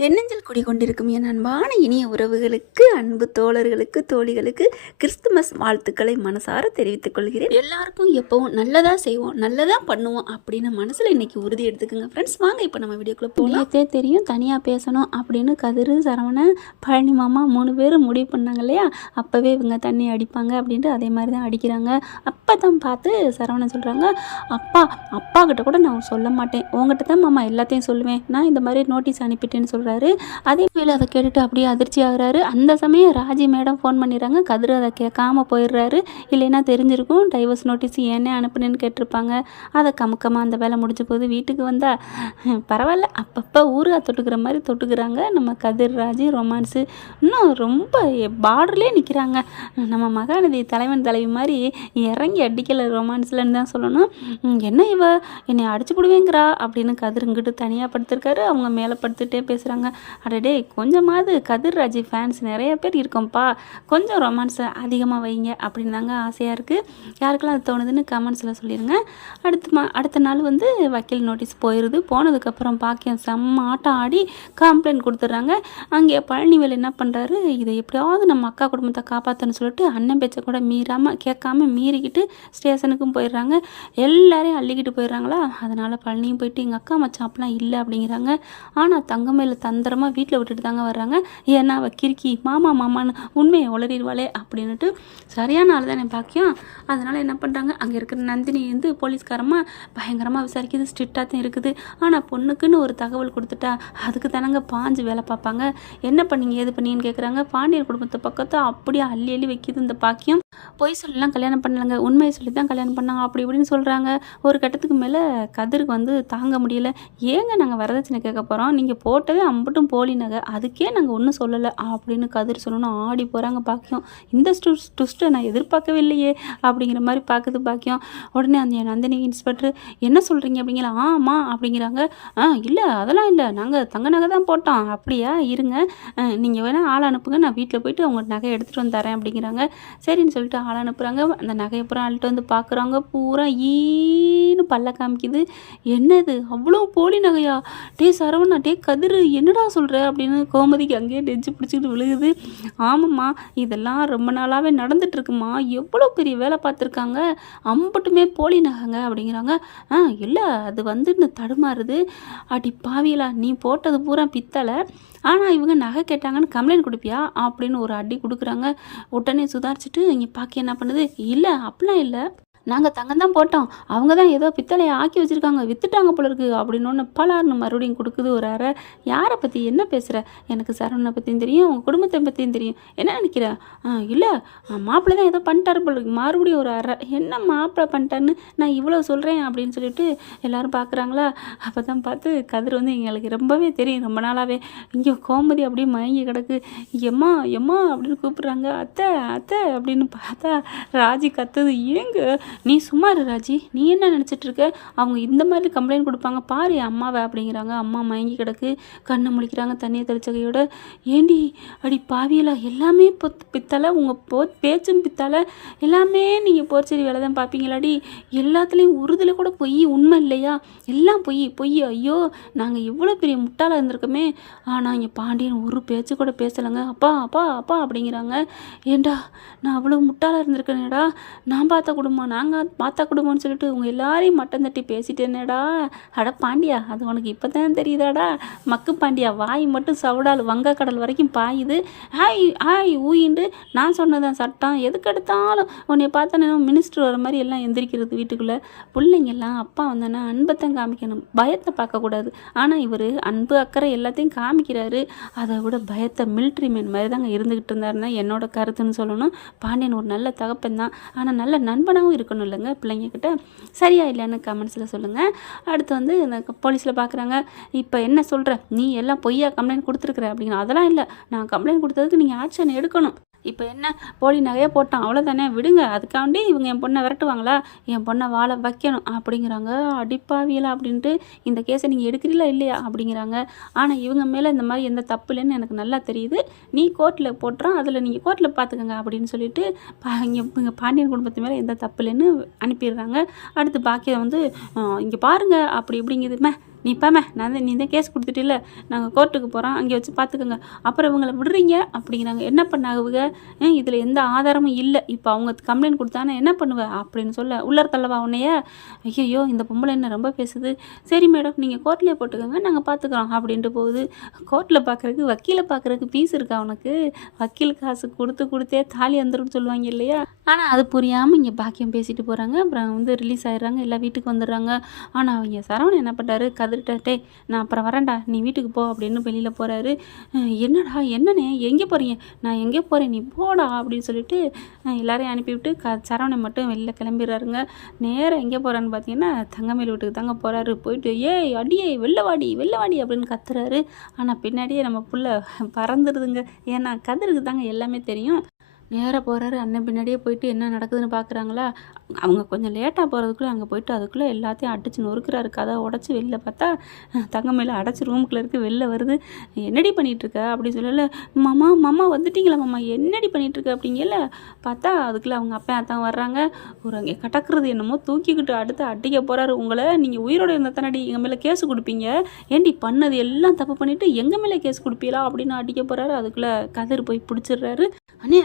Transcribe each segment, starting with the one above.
எண்ணஞ்சல் குடிகொண்டிருக்கும் என் அன்பான இனிய உறவுகளுக்கு, அன்பு தோழர்களுக்கு, தோழிகளுக்கு கிறிஸ்துமஸ் வாழ்த்துக்களை மனசார தெரிவித்துக் கொள்கிறேன். எல்லாருக்கும் எப்பவும் நல்லதா செய்வோம், நல்லதா பண்ணுவோம் அப்படின்னு மனசுல இன்னைக்கு உறுதி எடுத்துக்கோங்க ஃப்ரெண்ட்ஸ். வாங்க இப்போ நம்ம வீடியோக்குள்ள போகலாம். தெரியும் தனியாக பேசணும் அப்படின்னு கதிரு, சரவணன், பழனி மாமா 3 பேரும் முடிவு பண்ணாங்க இல்லையா? அப்போவே இவங்க தண்ணி அடிப்பாங்க அப்படின்ட்டு அதே மாதிரி தான் அடிக்கிறாங்க. அப்போ தான் பார்த்து சரவணன் சொல்கிறாங்க, அப்பா கிட்ட கூட நான் சொல்ல மாட்டேன், உங்ககிட்ட தான் மாமா எல்லாத்தையும் சொல்லுவேன், நான் இந்த மாதிரி நோட்டீஸ் அனுப்பிட்டேன்னு சொல்கிறாரு. அதே வேலை அதை கேட்டுட்டு அப்படியே அதிர்ச்சி ஆகுறாரு. அந்த சமயம் ராஜி மேடம் ஃபோன் பண்ணிடுறாங்க. கதிர் அதை கேட்காம போயிடுறாரு. இல்லைன்னா தெரிஞ்சிருக்கும், டைவர்ஸ் நோட்டீஸ் ஏன்னே அனுப்புனேன்னு கேட்டிருப்பாங்க. அதை கமுக்கமாக அந்த வேலை முடிஞ்ச போது வீட்டுக்கு வந்தால் பரவாயில்ல, அப்பப்போ ஊராக தொட்டுக்கிற மாதிரி தொட்டுக்கிறாங்க நம்ம கதிர் ராஜி. ரொமான்ஸு இன்னும் ரொம்ப பார்டர்லேயே நிற்கிறாங்க. நம்ம மகாநதி தலைவன் தலைவி மாதிரி இறங்கி அடிக்கலை ரொமான்ஸ்லன்னு தான் சொல்லணும். என்ன இவ என்னை அடிச்சு போடுவேங்கிறா அப்படின்னு கதிர் இங்கிட்டு தனியாக படுத்திருக்காரு. அவங்க மேலே படுத்துகிட்டே பேசுகிறாங்க. அடடே, கொஞ்சமாவது கதிர் ராஜி ஃபேன்ஸ் நிறைய பேர் இருக்கோம்ப்பா, கொஞ்சம் ரொமான்ஸை அதிகமாக வைங்க அப்படின்னு தாங்க ஆசையாக இருக்குது. யாருக்கெல்லாம் அது தோணுதுன்னு கமெண்ட்ஸில் சொல்லிடுங்க. அடுத்த நாள் வந்து வக்கீல் நோட்டீஸ் போயிடுது. போனதுக்கப்புறம் பாக்கியம் செம்ம ஆட்டம் ஆடி கம்ப்ளைண்ட் கொடுத்துட்றாங்க. அங்கே பழனிவேல் என்ன பண்ணுறாரு, இதை எப்படியாவது நம்ம அக்கா குடும்பத்தை காப்பாற்றணும்னு சொல்லிட்டு அண்ணன் பேச்சை கூட கேட்காம மீறிக்கிட்டு ஸ்டேஷனுக்கும் போயிடுறாங்க. எல்லாரையும் அள்ளிக்கிட்டு போயிடுறாங்களா. அதனால் பழனியும் போயிட்டு எங்கள் அக்கா மச்சான் அப்படிலாம் இல்லை அப்படிங்கிறாங்க. ஆனால் தங்கமேல தந்திரமாக வீட்டில் விட்டுட்டு தாங்க வர்றாங்க. ஏன்னா அவள் கிறுக்கி மாமான்னு உண்மையை உளறிடுவாளே அப்படின்ட்டு. சரியான ஆள் தானே பாக்கியம். அதனால் என்ன பண்ணுறாங்க, அங்கே இருக்கிற நந்தினி வந்து போலீஸ்காரமாக பயங்கரமாக விசாரிக்குது, ஸ்ட்ரிக்டாக தான் இருக்குது. ஆனால் பொண்ணுக்குன்னு ஒரு தகவல் கொடுத்துட்டா அதுக்கு தானங்க பாஞ்சு வேலை பார்ப்பாங்க. என்ன பண்ணீங்க ஏது பண்ணீங்கன்னு கேட்குறாங்க. பாண்டியர் குடும்பத்தை பக்கத்தை அப்படியே அள்ளி வைக்கிது இந்த பாக்கியம். பொய் சொல்லலாம் கல்யாணம் பண்ணலைங்க, உண்மையை சொல்லி தான் கல்யாணம் பண்ணாங்க அப்படி இப்படின்னு சொல்கிறாங்க. ஒரு கட்டத்துக்கு மேலே கதிருக்கு வந்து தாங்க முடியல. ஏங்க நாங்கள் வரதட்சணை கேட்க போகிறோம், நீங்கள் போட்டதே அம்பட்டும் போலி நகை, அதுக்கே நாங்கள் ஒன்றும் சொல்லலை அப்படின்னு கதிர் சொல்லணும் ஆடி போகிறாங்க பாக்கியம். இந்த ட்விஸ்ட்டை நான் எதிர்பார்க்கவே இல்லையே அப்படிங்கிற மாதிரி பார்க்குது பாக்கியம். உடனே அந்த நந்தினி இன்ஸ்பெக்டர் என்ன சொல்கிறீங்க அப்படிங்கிற. ஆமாம் அப்படிங்கிறாங்க. இல்லை அதெல்லாம் இல்லை, நாங்கள் தங்க நகை தான் போட்டோம். அப்படியா, இருங்க நீங்கள் வேணால் ஆள் அனுப்புங்க, நான் வீட்டில் போயிட்டு அவங்க நகை எடுத்துகிட்டு வந்து தரேன் அப்படிங்கிறாங்க. சரின்னு சொல்லிட்டு ஆள் அனுப்புகிறாங்க. அந்த நகையை பூரா அள்ளிட்டு வந்து பார்க்குறாங்க. பூரா ஈன்னு பல்ல காமிக்குது. என்னது அவ்வளோ போலி நகையா? டே சரவணா, டே கதிர், என்னடா சொல்கிற அப்படின்னு கோமதிக்கு அங்கேயே நெஞ்சு பிடிச்சிக்கிட்டு விழுகுது. ஆமாம்மா, இதெல்லாம் ரொம்ப நாளாகவே நடந்துட்டுருக்குமா, எவ்வளோ பெரிய வேலை பார்த்துருக்காங்க, அம்பட்டுமே போலி நகைங்க அப்படிங்கிறாங்க. இல்லை அது வந்து தடுமாறுது. அடி பாவியலா, நீ போட்டது பூரா பித்தளை, ஆனால் இவங்க நகை கேட்டாங்கன்னு கம்ப்ளைண்ட் கொடுப்பியா அப்படின்னு ஒரு அடி கொடுக்குறாங்க. உடனே சுதாரிச்சுட்டு இங்கே பாக்கி என்ன பண்ணுது, இல்லை அப்படிலாம் இல்லை, நாங்கள் தங்கம் தான் போட்டோம், அவங்க தான் ஏதோ பித்தளையை ஆக்கி வச்சுருக்காங்க, விற்றுட்டாங்க போல இருக்குது அப்படின்னு ஒன்று பலார்னு மறுபடியும் கொடுக்குது ஒரு அறை. யாரை பற்றி என்ன பேசுகிற, எனக்கு சரவணனை பற்றியும் தெரியும், உங்கள் குடும்பத்தை பற்றியும் தெரியும், என்ன நினைக்கிற? இல்லை மாப்பிள்ளை தான் ஏதோ பண்ணிட்டாரு போல இருக்கு. மறுபடியும் ஒரு அறை. என்ன மாப்பிள்ளை பண்ணிட்டான்னு நான் இவ்வளோ சொல்கிறேன் அப்படின்னு சொல்லிட்டு எல்லோரும் பார்க்குறாங்களா. அப்போ தான் பார்த்து கதிர் வந்து எங்களுக்கு ரொம்பவே தெரியும், ரொம்ப நாளாகவே. இங்கே கோமதி அப்படியே மயங்கி கிடக்கு. எம்மா எம்மா அப்படின்னு கூப்பிட்றாங்க. அத்தை அத்தை அப்படின்னு பார்த்தா ராஜி கத்துது. ஏங்க நீ சும்மா இரு ராஜி, நீ என்ன நினச்சிட்டு இருக்க, அவங்க இந்த மாதிரி கம்ப்ளைண்ட் கொடுப்பாங்க பாரு அம்மாவை அப்படிங்கிறாங்க. அம்மா மயங்கி கிடக்கு, கண்ணை முழிக்கிறாங்க தண்ணியை தெளிச்சகையோட. ஏண்டி அடி பாவியலா, எல்லாமே பித்தளை, உங்கள் பேச்சும் பித்தளை, எல்லாமே நீங்கள் போர்ச்சேரி வேலை தான் பார்ப்பீங்களாடி, எல்லாத்துலேயும் உறுதியில் கூட பொய், உண்மை இல்லையா, எல்லாம் பொய். ஐயோ நாங்கள் இவ்வளோ பெரிய முட்டாளாக இருந்திருக்கோமே. ஆனால் இங்கே பாண்டியன் ஒரு பேச்சு கூட பேசலைங்க. அப்பா அப்பா அப்பா அப்படிங்கிறாங்க. ஏண்டா நான் அவ்வளோ முட்டாளாக இருந்திருக்கேனேடா, நான் பார்த்த குடும்பம், நாங்கள் பார்த்தா குடும்பம்னு சொல்லிட்டு உங்கள் எல்லாரையும் மட்டம் தட்டி பேசிட்டேனேடா. அட பாண்டியா, அது உனக்கு இப்போ தான் தெரியுதாடா, மக்கு பாண்டியா, வாய் மட்டும் சவுடால் வங்கக்கடல் வரைக்கும் பாயுது. ஹாய் ஊயிண்டு நான் சொன்னதான் சட்டம், எதுக்கு எடுத்தாலும் உன்னை பார்த்தா மினிஸ்டர் வர மாதிரி எல்லாம் எந்திரிக்கிறது வீட்டுக்குள்ளே. பிள்ளைங்கெல்லாம் அப்பா வந்தானே அன்பைத்தான் காமிக்கணும், பயத்தை பார்க்கக்கூடாது. ஆனால் இவர் அன்பு அக்கறை எல்லாத்தையும் காமிக்கிறாரு, அதை விட பயத்தை மிலிட்ரி மேன் மாதிரி தாங்க இருந்துக்கிட்டு இருந்தாருன்னா என்னோட கருத்துன்னு சொல்லணும். பாண்டியன் ஒரு நல்ல தகப்பன் தான், ஆனால் நல்ல நண்பனாகவும் இருக்கணும் இல்லைங்க பிள்ளைங்கக்கிட்ட. சரியா இல்லைன்னு கமெண்ட்ஸில் சொல்லுங்கள். அடுத்து வந்து இந்த போலீஸில் பார்க்குறாங்க. இப்போ என்ன சொல்கிற, நீ எல்லாம் பொய்யா கம்ப்ளைண்ட் கொடுத்துருக்குற அப்படிங்கிற. அதெல்லாம் இல்லை, நான் கம்ப்ளைண்ட் கொடுத்ததுக்கு நீங்கள் ஆக்ஷன் எடுக்கணும். இப்போ என்ன போலி நகையை போட்டான் அவ்வளோதானே, விடுங்க, அதுக்காண்டி இவங்க என் பொண்ணை விரட்டுவாங்களா, என் பொண்ணை வாழ வைக்கணும் அப்படிங்கிறாங்க. அடிப்பாவியலா அப்படின்ட்டு இந்த கேஸை நீங்கள் எடுக்கிறீங்களா இல்லையா அப்படிங்கிறாங்க. ஆனால் இவங்க மேலே இந்த மாதிரி எந்த தப்பு இல்லைன்னு எனக்கு நல்லா தெரியுது, நீ கோர்ட்டில் போட்டுறான், அதில் நீங்கள் கோர்ட்டில் பார்த்துக்கங்க அப்படின்னு சொல்லிட்டு இங்கே பாண்டியன் குடும்பத்து மேலே எந்த தப்பு இல்லைன்னு அனுப்பிடுறாங்க. அடுத்து பாக்கியம் வந்து இங்கே பாருங்கள் அப்படி இப்படிங்குதுமே நீ பாமே நீ தான் கேஸ் கொடுத்துட்டில்ல, நாங்கள் கோர்ட்டுக்கு போகிறோம், அங்கே வச்சு பார்த்துக்கோங்க, அப்புறம் இவங்களை விடுறீங்க அப்படிங்கிறாங்க. என்ன பண்ணாகுங்க, இதில் எந்த ஆதாரமும் இல்லை, இப்போ அவங்க கம்ப்ளைண்ட் கொடுத்தானே என்ன பண்ணுவேன் அப்படின்னு சொல்ல, உள்ளர தள்ளவா உன்னைய. ஐயோ இந்த பொம்பளை என்ன ரொம்ப பேசுது, சரி மேடம் நீங்கள் கோர்ட்லேயே போட்டுக்கோங்க நாங்கள் பார்த்துக்குறோம் அப்படின்ட்டு போகுது. கோர்ட்டில் பார்க்குறதுக்கு வக்கீலை பார்க்குறதுக்கு ஃபீஸ் இருக்கா உனக்கு, வக்கீல் காசு கொடுத்தே தாலி வந்துடும் சொல்லுவாங்க இல்லையா. ஆனால் அது புரியாமல் இங்கே பாக்கியம் பேசிட்டு போகிறாங்க. அப்புறம் ரிலீஸ் ஆயிடுறாங்க, எல்லாம் வீட்டுக்கு வந்துடுறாங்க. ஆனால் அவங்க சரவணன் என்ன பண்ணுறாரு, கதறிட்டே நான் அப்புறம் வரேன்டா நீ வீட்டுக்கு போ அப்படின்னு வெளியில் போகிறாரு. என்னடா என்னண்ணே எங்கே போகிறீங்க, நான் எங்கே போகிறேன் நீ போடா அப்படின்னு சொல்லிட்டு எல்லாரையும் அனுப்பிவிட்டு சரவணன் மட்டும் வெளியில் கிளம்பிடுறாருங்க. நேராக எங்கே போகிறான்னு பார்த்தீங்கன்னா தங்கமேல் வீட்டுக்கு தாங்க போகிறாரு. போயிட்டு ஏய் அடியே வெள்ளவாடி அப்படின்னு கத்துறாரு. ஆனால் பின்னாடியே நம்ம புள்ள பறந்துடுதுங்க. ஏன்னா கதிருக்கு தாங்க எல்லாமே தெரியும். நேராக போகிறாரு, அண்ணன் பின்னாடியே போயிட்டு என்ன நடக்குதுன்னு பார்க்குறாங்களா. அவங்க கொஞ்சம் லேட்டாக போகிறதுக்குள்ளே அங்கே போயிட்டு அதுக்குள்ளே எல்லாத்தையும் அடிச்சு நொறுக்கிறாரு. கதை உடச்சி வெளில பார்த்தா தங்கமேல அடைச்சி ரூமுக்குள்ளே இருக்குது. வெளில வருது, என்னடி பண்ணிகிட்ருக்க அப்படின்னு சொல்லல. மாமா வந்துட்டிங்களா மாமா, என்னடி பண்ணிகிட்ருக்க அப்படிங்கல. பார்த்தா அதுக்குள்ளே அவங்க அப்பா அத்தான் வர்றாங்க. ஒரு அங்கே கடக்கிறது என்னமோ தூக்கிக்கிட்டு அடுத்து அடிக்க போகிறாரு. உங்களை நீங்கள் உயிரோடு இருந்தால் தானடி எங்கள் மேலே கேஸ் கொடுப்பீங்க, ஏண்டி பண்ணது எல்லாம் தப்பு பண்ணிவிட்டு எங்கள் மேலே கேஸ் கொடுப்பீங்களா அப்படின்னு அடிக்க போகிறாரு. அதுக்குள்ளே கதிர் போய் பிடிச்சிடுறாரு. அண்ணே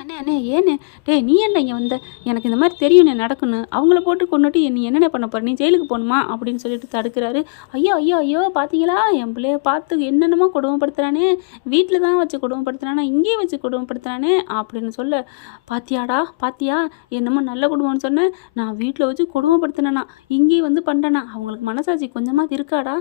ஏன்னு டேய் நீ என்ன இங்கே வந்த, எனக்கு இந்த மாதிரி தெரியும் நீ நடக்கணும், அவங்கள போட்டு கொண்டுட்டு நீ என்னென்ன பண்ண போகிற, நீ ஜெயிலுக்கு போகணுமா அப்படின்னு சொல்லிட்டு தடுக்கிறாரு. ஐயோ பார்த்தீங்களா என் பிள்ளைய பார்த்து என்னென்னமோ கொடுமைப்படுத்துகிறானே, வீட்டில் தான் வச்சு கொடுமைப்படுத்துகிறானே, இங்கேயே வச்சு கொடுமைப்படுத்துகிறானே அப்படின்னு சொல்ல, பாத்தியா என்னமோ நல்ல குடும்பம்னு சொன்னேன், நான் வீட்டில் வச்சு கொடுமைப்படுத்தினேனா இங்கேயே வந்து பண்ணுறேனா, அவங்களுக்கு மனசாட்சி கொஞ்சமாக இருக்காடா,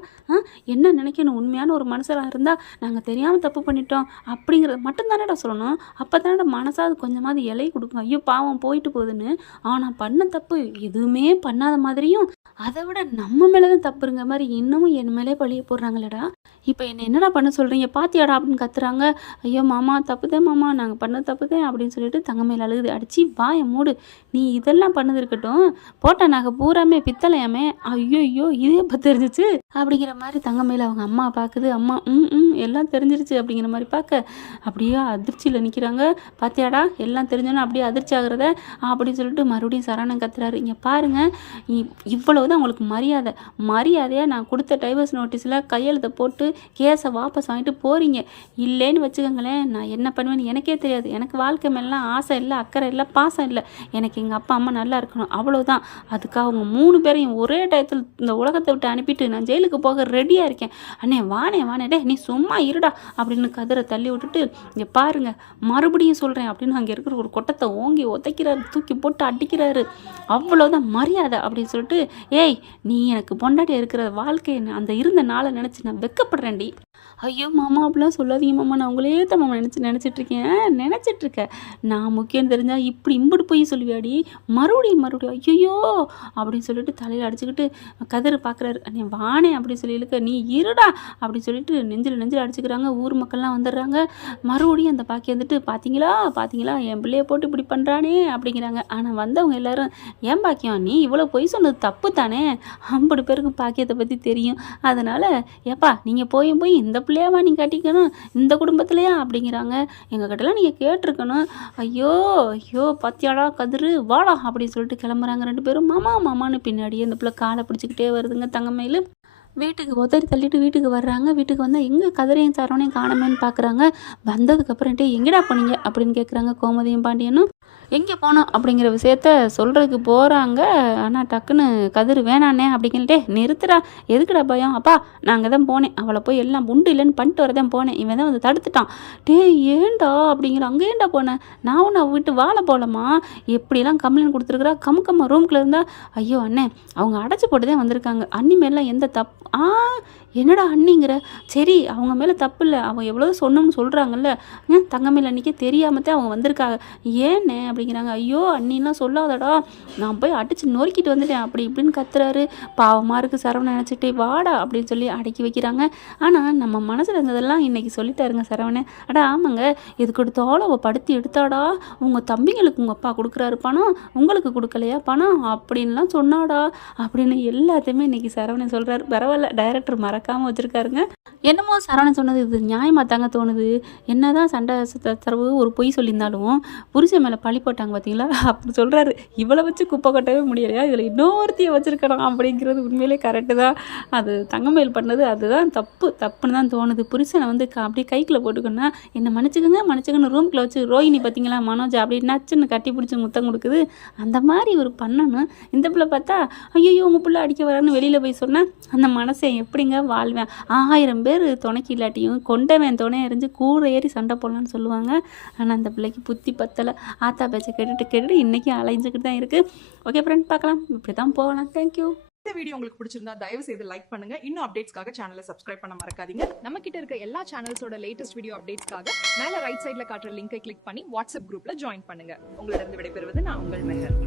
என்ன நினைக்கணும், உண்மையான ஒரு மனசராக இருந்தால் நாங்கள் தெரியாமல் தப்பு பண்ணிட்டோம் அப்படிங்கிறத மட்டும் தானேடா சொல்லணும், அப்போ தானேடா மனசாது கொஞ்சமாவது இலை கொடுக்கும். ஐயோ பாவம் போயிட்டு போகுதுன்னு. ஆனால் பண்ண தப்பு எதுவுமே பண்ணாத மாதிரியும் அதை விட நம்ம மேலே தான் தப்புங்கிற மாதிரி இன்னமும் என் மேலே பழிய போடுறாங்களேடா. இப்போ என்னடா பண்ண சொல்கிறீங்க, பாத்தியாடா அப்படின்னு கத்துறாங்க. ஐயோ மாமா தப்புதேன் மாமா, நாங்கள் பண்ண தப்புதேன் அப்படின்னு சொல்லிட்டு தங்கமேல அழுகுது. அடிச்சு வாய மூடு, நீ இதெல்லாம் பண்ணது இருக்கட்டும், போட்ட நாங்கள் பூராமே பித்தளையாமே, ஐயோ இதே இப்போ தெரிஞ்சிச்சு அப்படிங்கிற மாதிரி தங்கமேல அவங்க அம்மா பார்க்குது. அம்மா எல்லாம் தெரிஞ்சிருச்சு அப்படிங்கிற மாதிரி பார்க்க அப்படியே அதிர்ச்சியில் நிற்கிறாங்க. பாத்தியாடா எல்லாம் தெரிஞ்சோன்னா அப்படியே அதிர்ச்சி ஆகுறத அப்படின்னு சொல்லிட்டு மறுபடியும் சரவணன் கத்துறாரு. இங்கே பாருங்கள், இவ்வளவுதான் உங்களுக்கு மரியாதையாக நான் கொடுத்த டைவர்ஸ் நோட்டீஸில் கையெழுத்தை போட்டு கேஸை வாபஸ் வாங்கிட்டு போகிறீங்க. இல்லைன்னு வச்சுக்கோங்களேன், நான் என்ன பண்ணுவேன்னு எனக்கே தெரியாது. எனக்கு வாழ்க்கை மேலாம் ஆசை இல்லை, அக்கறை இல்லை, பாசம் இல்லை. எனக்கு எங்கள் அப்பா அம்மா நல்லா இருக்கணும், அவ்வளோதான். அதுக்காக அவங்க 3 பேரையும் ஒரே டயத்தில் இந்த உலகத்தை விட்டு அனுப்பிட்டு நான் ஜெயிலுக்கு போக ரெடியாக இருக்கேன். அண்ணே வானே டே நீ சும்மா இருடா அப்படின்னு கதிரை தள்ளி விட்டுட்டு, இங்கே பாருங்க மறுபடியும் சொல்கிறேன் அப்படின்னு அங்கே இருக்கிற ஒரு கொட்டத்தை ஓங்கி உதைக்கிறாரு, தூக்கி போட்டு அடிக்கிறாரு. அவ்வளோதான் மரியாதை அப்படின்னு சொல்லிட்டு, ஏய் நீ எனக்கு பொண்டாட்டியாக இருக்கிற வாழ்க்கையை அந்த இருந்த நாளை நினச்சி நான் வெக்கப்படுறேன்டி. ஐயோ மாமா அப்படிலாம் சொல்லாதீங்க மாமா, நான் உங்களே தான் மாமா நினச்சிட்ருக்கேன். நான் முக்கியம் தெரிஞ்சால் இப்படி இம்புட்டு போய் சொல்லுவியாடி, மறுபடியும் ஐயோ அப்படின்னு சொல்லிட்டு தலையில் அடிச்சுக்கிட்டு கதிர் பார்க்குறாரு. நீ வானே அப்படின்னு சொல்லியிருக்க, நீ இருடா அப்படின்னு சொல்லிட்டு நெஞ்சில் அடிச்சுக்கிறாங்க. ஊர் மக்கள்லாம் வந்துடுறாங்க. மறுபடியும் அந்த பாக்கி வந்துட்டு பார்த்தீங்களா என் பிள்ளைய போட்டு இப்படி பண்ணுறானே அப்படிங்கிறாங்க. ஆனால் வந்தவங்க எல்லாரும், ஏன் பாக்கியம் நீ இவ்வளோ பொய் சொன்னது தப்பு தானே, 50 பேருக்கு பாக்கியத்தை பற்றி தெரியும், அதனால் ஏப்பா நீங்கள் போய் இந்த பிள்ளையாவா நீ கட்டிக்கணும் இந்த குடும்பத்துலையா அப்படிங்கிறாங்க. எங்ககிட்டலாம் நீங்கள் கேட்டிருக்கணும். ஐயோ பாத்தியாடா கதிரு வாடா அப்படின்னு சொல்லிட்டு கிளம்புறாங்க 2 பேரும். மாமான்னு பின்னாடியே அந்த பிள்ளை காலை பிடிச்சிக்கிட்டே வருதுங்க தங்கமேலு. வீட்டுக்கு உதறி தள்ளிட்டு வீட்டுக்கு வர்றாங்க. வீட்டுக்கு வந்தால் எங்கே கதிரையும் சரவணையும் காணமேன்னு பார்க்குறாங்க. வந்ததுக்கப்புறம்ட்டு எங்கேடா போனீங்க அப்படின்னு கேட்குறாங்க கோமதியும் பாண்டியனும். எங்கே போனோம் அப்படிங்கிற விஷயத்த சொல்கிறதுக்கு போகிறாங்க. ஆனால் டக்குன்னு கதிர் வேணாண்ணே அப்படிங்கிட்டே, நிறுத்துறா எதுக்குடா பயம், அப்பா நாங்கள் தான் போனேன், அவளை போய் எல்லாம் உண்டு இல்லைன்னு பண்ணிட்டு வரதான் போனேன், இவன் தான் வந்து தடுத்துட்டான். ஏண்டா அப்படிங்கிற, அங்கே ஏண்டா போனேன், நான் ஒன்று அவ வீட்டு வாழ போகலம்மா, எப்படிலாம் கம்ப்ளைண்ட் கொடுத்துருக்குறா, கம்மா ரூம்குள்ளே இருந்தா. ஐயோ அண்ணே அவங்க அடைச்சி போட்டு தான் வந்திருக்காங்க, அண்ணி மேலாம் எந்த தப்பு என்னடா அண்ணிங்கிற, சரி அவங்க மேலே தப்பு இல்லை, அவங்க எவ்வளோ சொன்னோம்னு சொல்கிறாங்கல்ல, தங்கமேல அன்றைக்கே தெரியாமத்தான் அவங்க வந்திருக்காங்க, ஏன்னே அப்படிங்கிறாங்க. ஐயோ அண்ணிலாம் சொல்லாதடா, நான் போய் அடித்து நொறுக்கிட்டு வந்துட்டேன் அப்படி இப்படின்னு கத்துறாரு. பாவமாக இருக்குது சரவணன் நினச்சிட்டு, வாடா அப்படின்னு சொல்லி அடக்கி வைக்கிறாங்க. ஆனால் நம்ம மனசில் இருந்ததெல்லாம் இன்றைக்கி சொல்லிட்டாருங்க சரவணன். ஆமாங்க எதுக்கு எடுத்தாலும் அவள் படுத்தி எடுத்தாடா, உங்கள் தம்பிங்களுக்கு உங்கள் அப்பா கொடுக்குறாரு பணம், உங்களுக்கு கொடுக்கலையா பணம் அப்படின்லாம் சொன்னாடா அப்படின்னு எல்லாத்தையுமே இன்றைக்கி சரவணன் சொல்கிறாரு. பரவாயில்ல டைரக்டர் மறக்காமல் வச்சுருக்காருங்க. என்னமோ சரவணன் சொன்னது இது நியாயமாக தாங்க தோணுது. என்ன தான் சண்டை தரவு ஒரு பொய் சொல்லியிருந்தாலும் புருஷன் மேலே பழி போட்டாங்க பார்த்தீங்களா, அப்படி சொல்கிறாரு. இவளை வச்சு குப்பை கொட்டவே முடியலையா, இதில் இன்னொருத்தையை வச்சுருக்கணும் அப்படிங்கிறது உண்மையிலே கரெக்டு தான். அது தங்கமேல் பண்ணது அதுதான் தப்புன்னு தான் தோணுது. புருஷனை வந்து அப்படியே கைக்குள்ளே போட்டுக்கணும்னா என்னை மன்னிச்சுக்கன்னு ரூம்குள்ளே வச்சு ரோஹிணி பார்த்தீங்களா மனோஜ் அப்படி நச்சுன்னு கட்டி பிடிச்சி முத்தம் கொடுக்குது. அந்த மாதிரி ஒரு பண்ணணும். இந்த பிள்ளை பார்த்தா ஐயோ உங்கள் பிள்ளை அடிக்க வரான்னு வெளியில் போய் சொன்னால் அந்த மனசை எப்படிங்க வாழ்வேன். 1000 பேர் துணைக்கு இல்லாட்டியும் கொண்டவன் துணை எறிஞ்சு கூரை ஏறி சண்டை போடலான்னு சொல்லுவாங்க. ஆனால் அந்த பிள்ளைக்கு புத்தி பத்தலை. ஆத்தா பேச்சை கேட்டுட்டு இன்றைக்கி அலைஞ்சிக்கிட்டு தான் இருக்குது. ஓகே ஃப்ரெண்ட், பார்க்கலாம், இப்படி தான் போகலாம். தேங்க்யூ. இந்த வீடியோ உங்களுக்கு பிடிச்சிருந்தா தயவு செய்து லைக் பண்ணுங்க. இன்னும் அப்டேட்ஸ்க்காக சேனலை சப்ஸ்கிரைப் பண்ண மறக்காதீங்க. நம்ம கிட்ட இருக்க எல்லா சேனல்ஸோட லேட்டஸ்ட் வீடியோ அப்டேட்ஸ்க்காக மேல ரைட் சைடுல காட்டுற லிங்கை கிளிக் பண்ணி வாட்ஸ்அப் குரூப்ல ஜாயின் பண்ணுங்க. உங்களிடம் விடைபெறுவது நான் உங்கள் மெஹர்.